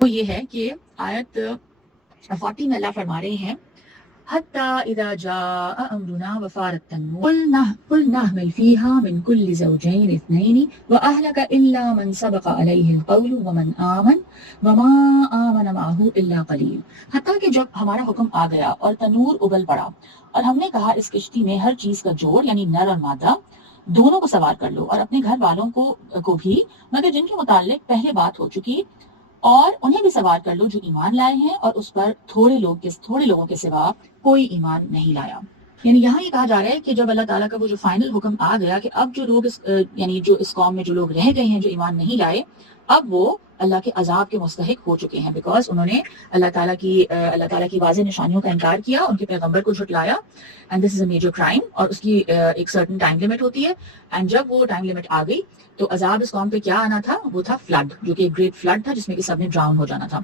وہ یہ ہے کہ آیت 40 میں اللہ فرما رہے ہیں حتى إذا جاء أمرنا وفارت التنور قل نحمل فيها من كل زوجين اثنين وأهلك إلا من سبق عليه القول ومن آمن وما آمن معه إلا قليل. حتیٰ کہ جب ہمارا حکم آ گیا اور تنور ابل پڑا اور ہم نے کہا اس کشتی میں ہر چیز کا جوڑ یعنی نر اور مادہ دونوں کو سوار کر لو اور اپنے گھر والوں کو بھی مگر جن کے متعلق پہلے بات ہو چکی اور انہیں بھی سوار کر لو جو ایمان لائے ہیں اور اس پر تھوڑے لوگوں کے سوا کوئی ایمان نہیں لایا. یعنی یہاں یہ کہا جا رہا ہے کہ جب اللہ تعالیٰ کا وہ جو فائنل حکم آ گیا کہ اب جو لوگ یعنی جو اس قوم میں جو لوگ رہ گئے ہیں جو ایمان نہیں لائے اب وہ اللہ کے عذاب کے مستحق ہو چکے ہیں بیکاز انہوں نے اللہ تعالیٰ کی واضح نشانیوں کا انکار کیا, ان کے پیغمبر کو جھٹلایا and this is a major crime اور اس کی ایک سرٹن ٹائم لمٹ ہوتی ہے. اینڈ جب وہ ٹائم لمٹ آ گئی تو عذاب اس قوم پہ کیا آنا تھا, وہ تھا فلڈ, جو کہ ایک گریٹ فلڈ تھا جس میں کہ سب نے ڈراؤن ہو جانا تھا.